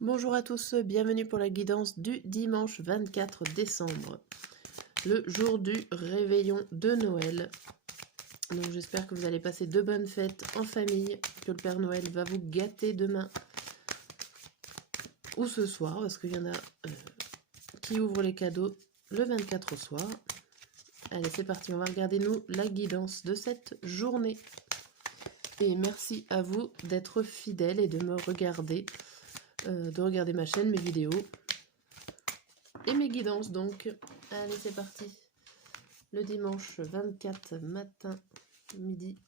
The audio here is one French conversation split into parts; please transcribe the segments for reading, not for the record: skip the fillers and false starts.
Bonjour à tous, bienvenue pour la guidance du dimanche 24 décembre, le jour du réveillon de Noël. Donc j'espère que vous allez passer de bonnes fêtes en famille, que le Père Noël va vous gâter demain ou ce soir, parce qu'il y en a qui ouvrent les cadeaux le 24 au soir. Allez, c'est parti, on va regarder nous la guidance de cette journée. Et merci à vous d'être fidèles et de me regarder, de regarder ma chaîne, mes vidéos et mes guidances. Donc, allez, c'est parti. Le dimanche 24 matin, midi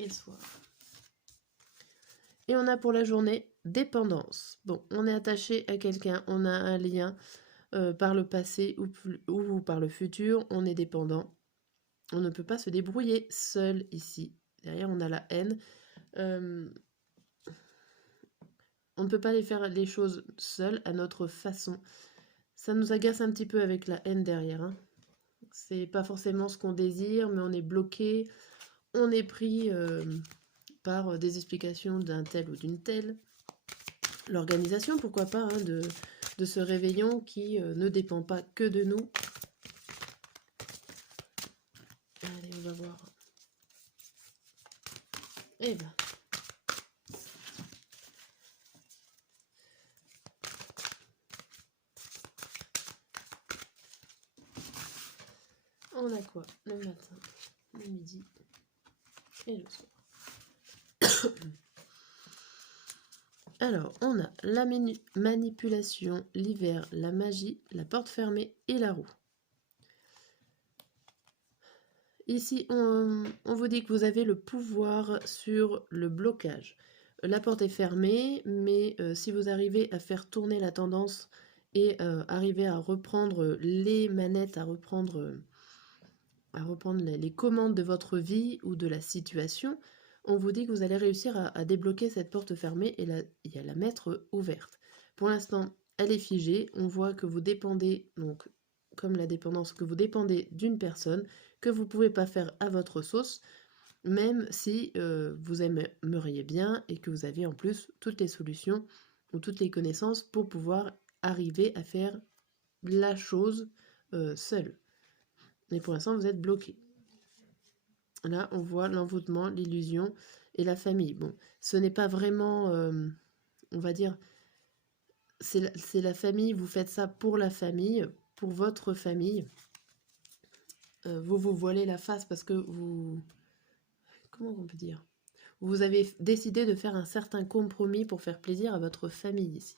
et soir. Et on a pour la journée dépendance. Bon, on est attaché à quelqu'un, on a un lien par le passé ou par le futur, on est dépendant. On ne peut pas se débrouiller seul ici. Derrière, on a la haine. On ne peut pas aller faire les choses seul à notre façon. Ça nous agace un petit peu avec la haine derrière. Hein. C'est pas forcément ce qu'on désire, mais on est bloqué. On est pris par des explications d'un tel ou d'une telle. L'organisation, pourquoi pas, hein, de ce réveillon qui ne dépend pas que de nous. Allez, on va voir. Eh ben. On a quoi? Le matin, le midi et le soir. Alors, on a la manipulation, l'hiver, la magie, la porte fermée et la roue. Ici, on vous dit que vous avez le pouvoir sur le blocage. La porte est fermée, mais si vous arrivez à faire tourner la tendance et arriver à reprendre les manettes, à reprendre les commandes de votre vie ou de la situation, on vous dit que vous allez réussir à débloquer cette porte fermée et à la mettre ouverte. Pour l'instant, elle est figée. On voit que vous dépendez, donc comme la dépendance, que vous dépendez d'une personne que vous ne pouvez pas faire à votre sauce, même si vous aimeriez bien et que vous avez en plus toutes les solutions ou toutes les connaissances pour pouvoir arriver à faire la chose seule. Mais pour l'instant, vous êtes bloqué. Là, on voit l'envoûtement, l'illusion et la famille. Bon, ce n'est pas vraiment, on va dire, c'est la famille, vous faites ça pour la famille, pour votre famille. Vous vous voilez la face parce que vous... Comment on peut dire? Vous avez décidé de faire un certain compromis pour faire plaisir à votre famille ici.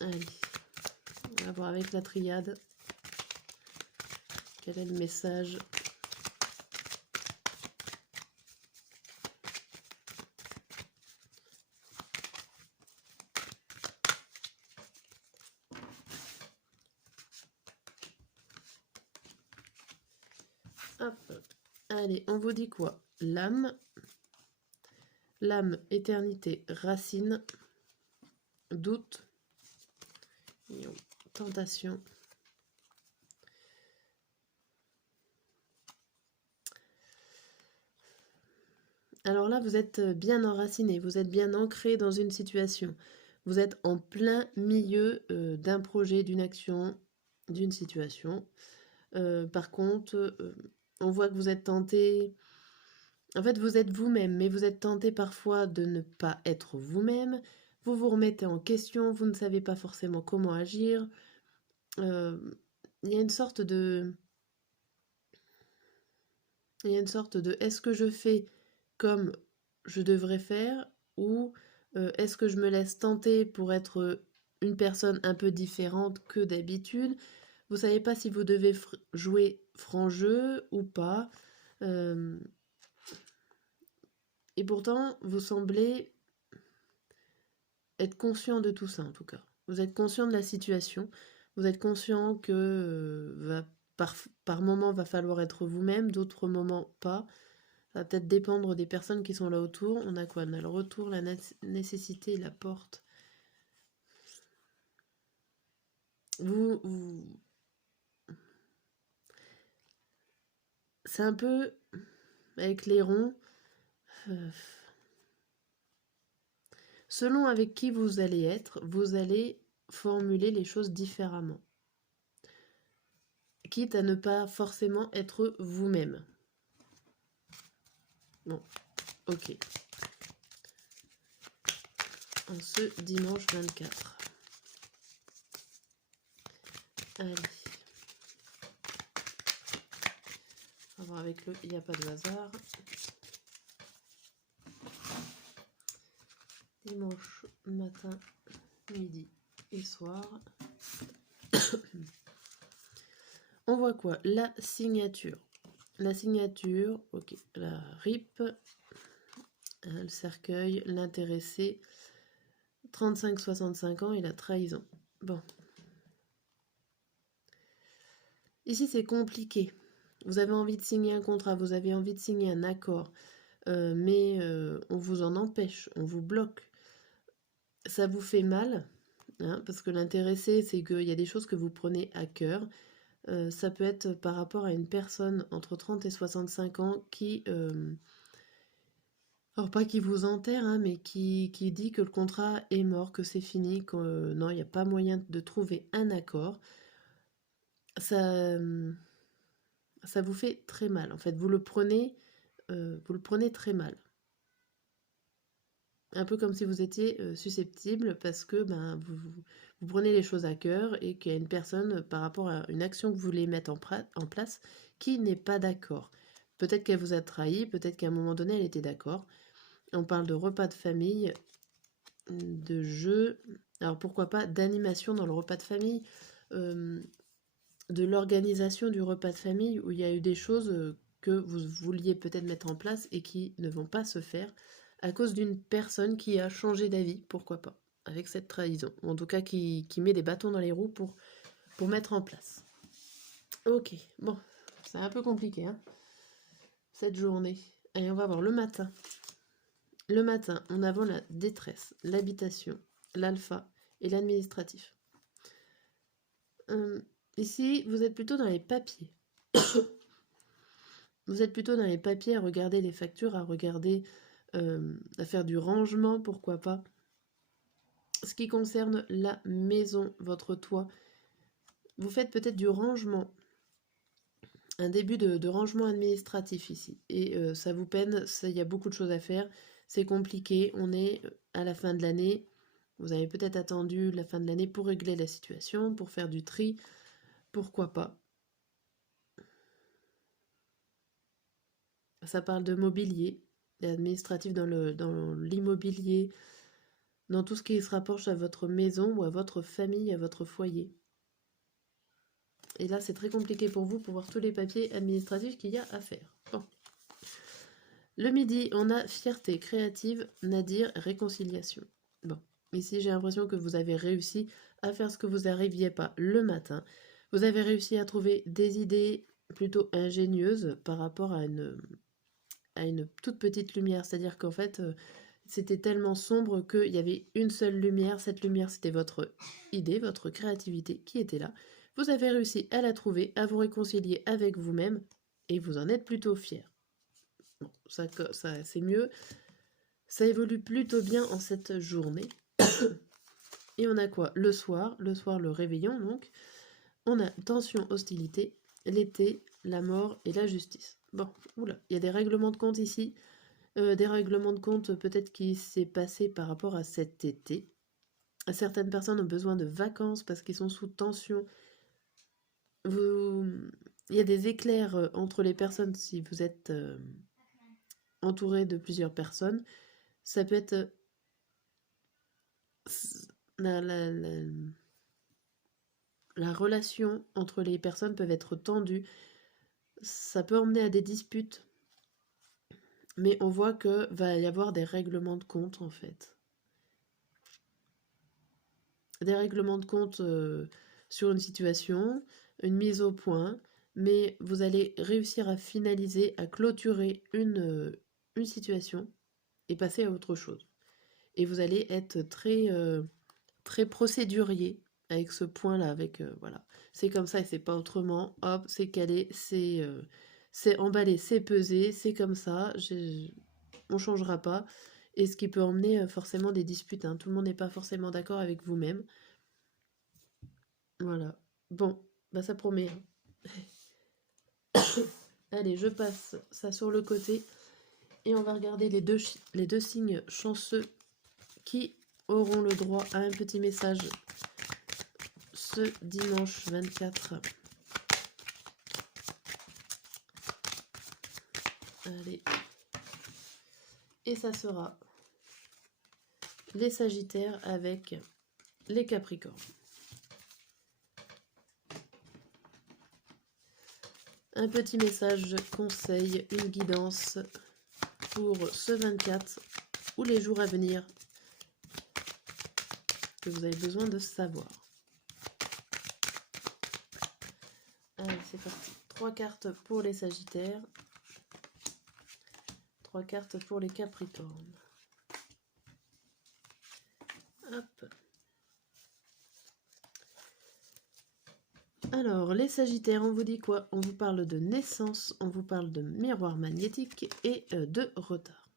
Allez, on va voir avec la triade. Quel est le message? Hop. Allez, on vous dit quoi? L'âme, éternité, racine, doute, tentation. Alors là, vous êtes bien enraciné, vous êtes bien ancré dans une situation. Vous êtes en plein milieu d'un projet, d'une action, d'une situation. Par contre, on voit que vous êtes tenté... En fait, vous êtes vous-même, mais vous êtes tenté parfois de ne pas être vous-même. Vous vous remettez en question, vous ne savez pas forcément comment agir. Il y a une sorte de... Il y a une sorte de est-ce que je fais comme je devrais faire ou est-ce que je me laisse tenter pour être une personne un peu différente que d'habitude. Vous savez pas si vous devez jouer franc jeu ou pas. Et pourtant, vous semblez être conscient de tout ça en tout cas. Vous êtes conscient de la situation. Vous êtes conscient que par moment va falloir être vous-même, d'autres moments pas. Ça va peut-être dépendre des personnes qui sont là autour. On a quoi? On a le retour, la nécessité, la porte. Vous... C'est un peu avec les ronds. Selon avec qui vous allez être, vous allez formuler les choses différemment, quitte à ne pas forcément être vous-même. Bon, ok. En ce dimanche 24. Allez. On va voir avec le il n'y a pas de hasard. Dimanche matin, midi et soir. On voit quoi? La signature. La signature, ok. La RIP, le cercueil, l'intéressé, 35-65 ans et la trahison. Bon. Ici, c'est compliqué. Vous avez envie de signer un contrat, vous avez envie de signer un accord, mais on vous en empêche, on vous bloque. Ça vous fait mal, hein, parce que l'intéressé, c'est qu'il y a des choses que vous prenez à cœur. Ça peut être par rapport à une personne entre 30 et 65 ans qui, alors pas qui vous enterre, hein, mais qui dit que le contrat est mort, que c'est fini, que non, il n'y a pas moyen de trouver un accord. Ça, ça vous fait très mal. En fait, vous le prenez très mal. Un peu comme si vous étiez susceptible parce que vous prenez les choses à cœur et qu'il y a une personne par rapport à une action que vous voulez mettre en place qui n'est pas d'accord. Peut-être qu'elle vous a trahi, peut-être qu'à un moment donné elle était d'accord. On parle de repas de famille, de jeux, alors pourquoi pas d'animation dans le repas de famille, de l'organisation du repas de famille où il y a eu des choses que vous vouliez peut-être mettre en place et qui ne vont pas se faire à cause d'une personne qui a changé d'avis, pourquoi pas, avec cette trahison, ou en tout cas qui met des bâtons dans les roues pour mettre en place. Ok, bon, c'est un peu compliqué, hein, cette journée. Allez, on va voir le matin. Le matin, on a la détresse, l'habitation, l'alpha et l'administratif. Ici, vous êtes plutôt dans les papiers. Vous êtes plutôt dans les papiers à regarder les factures, à regarder, à faire du rangement, pourquoi pas. Ce qui concerne la maison, votre toit, vous faites peut-être du rangement, un début de rangement administratif ici. Et ça vous peine, il y a beaucoup de choses à faire, c'est compliqué, on est à la fin de l'année. Vous avez peut-être attendu la fin de l'année pour régler la situation, pour faire du tri, pourquoi pas. Ça parle de mobilier, administratif dans l'immobilier, dans tout ce qui se rapproche à votre maison ou à votre famille, à votre foyer. Et là, c'est très compliqué pour vous pour voir tous les papiers administratifs qu'il y a à faire. Bon. Le midi, on a fierté créative, Nadir, réconciliation. Bon, ici, j'ai l'impression que vous avez réussi à faire ce que vous n'arriviez pas le matin. Vous avez réussi à trouver des idées plutôt ingénieuses par rapport à une toute petite lumière. C'est-à-dire qu'en fait, c'était tellement sombre qu'il y avait une seule lumière. Cette lumière, c'était votre idée, votre créativité qui était là. Vous avez réussi à la trouver, à vous réconcilier avec vous-même et vous en êtes plutôt fier. Bon, ça c'est mieux. Ça évolue plutôt bien en cette journée. Et on a quoi? Le soir, le réveillon donc. On a tension, hostilité, l'été, la mort et la justice. Bon, oula, il y a des règlements de compte ici. Des règlements de compte peut-être qui s'est passé par rapport à cet été. Certaines personnes ont besoin de vacances parce qu'ils sont sous tension. Il y a des éclairs entre les personnes si vous êtes entouré de plusieurs personnes. Ça peut être la, la, la, la relation entre les personnes peut être tendue. Ça peut emmener à des disputes. Mais on voit que va y avoir des règlements de compte en fait. Des règlements de compte sur une situation, une mise au point, mais vous allez réussir à finaliser, à clôturer une situation et passer à autre chose. Et vous allez être très procédurier avec ce point-là, avec voilà, c'est comme ça et c'est pas autrement, hop, c'est calé, c'est emballé, c'est pesé, c'est comme ça, on changera pas. et ce qui peut emmener forcément des disputes, hein. Tout le monde n'est pas forcément d'accord avec vous-même. Voilà. Bon, bah ça promet, hein. Allez, je passe ça sur le côté et on va regarder les deux signes chanceux qui auront le droit à un petit message ce dimanche 24. Allez. Et ça sera les Sagittaires avec les Capricornes. Un petit message, conseil, une guidance pour ce 24 ou les jours à venir que vous avez besoin de savoir. Allez, c'est parti. 3 cartes pour les Sagittaires. 3 cartes pour les Capricornes. Hop. Alors, les Sagittaires, on vous dit quoi? On vous parle de naissance, on vous parle de miroir magnétique et de retard.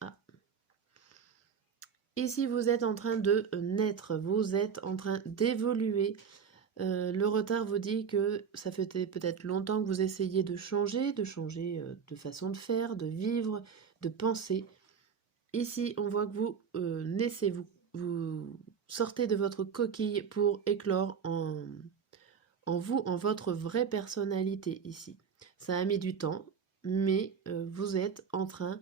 Ah. Ici, vous êtes en train de naître, vous êtes en train d'évoluer. Le retard vous dit que ça fait peut-être longtemps que vous essayez de changer de façon de faire, de vivre, de penser. Ici, on voit que vous naissez, vous sortez de votre coquille pour éclore en vous, en votre vraie personnalité ici. Ça a mis du temps, mais vous êtes en train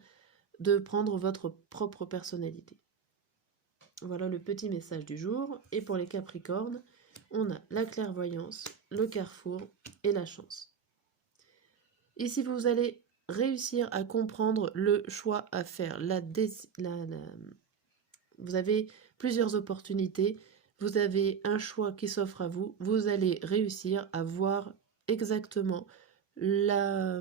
de prendre votre propre personnalité. Voilà le petit message du jour. Et pour les Capricornes, on a la clairvoyance, le carrefour et la chance. Ici, vous allez réussir à comprendre le choix à faire. Vous avez plusieurs opportunités. Vous avez un choix qui s'offre à vous. Vous allez réussir à voir exactement le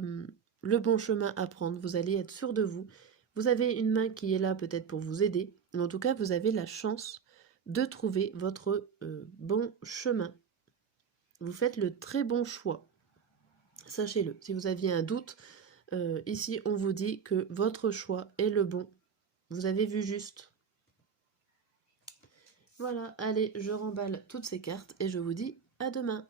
bon chemin à prendre. Vous allez être sûr de vous. Vous avez une main qui est là peut-être pour vous aider. Mais en tout cas, vous avez la chance de trouver votre bon chemin. Vous faites le très bon choix. Sachez-le. Si vous aviez un doute, ici on vous dit que votre choix est le bon. Vous avez vu juste. Voilà, allez, je remballe toutes ces cartes et je vous dis à demain.